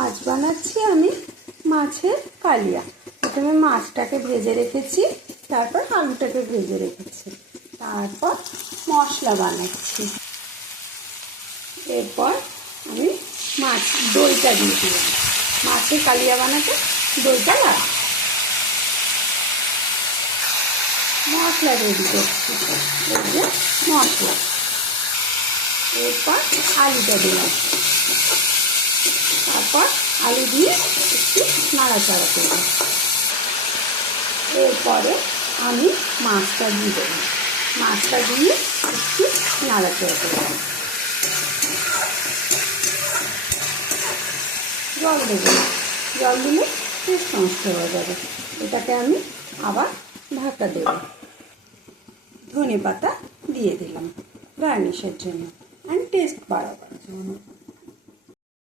আজ বানাচ্ছি আমি মাছের কালিয়া। প্রথমে মাছটাকে ভেজে রেখেছি, তারপর আলুটাকে ভেজে রেখেছি, তারপর মশলা বানাচ্ছি। এরপর আমি দইটা দিয়ে দিলাম। মাছের কালিয়া বানাতে দইটা লাগে। মশলা রেডি করছি, এই যে মশলা। এরপর আলুটা দিলাম, তারপর আলু দিয়ে একটু নাড়াচাড়া করলাম। এরপরে আমি মাছটা দিয়ে দেবো, মাছটা দিয়ে একটু নাড়াচাড়া করলাম। জল দেবো না, জল দিলে টেস্ট নষ্ট হয়ে যাবে। এটাকে আমি আবার ঢাকা দেব। ধনে পাতা দিয়ে দিলাম গার্নিশের জন্য, আর টেস্ট বাড়াবার জন্য।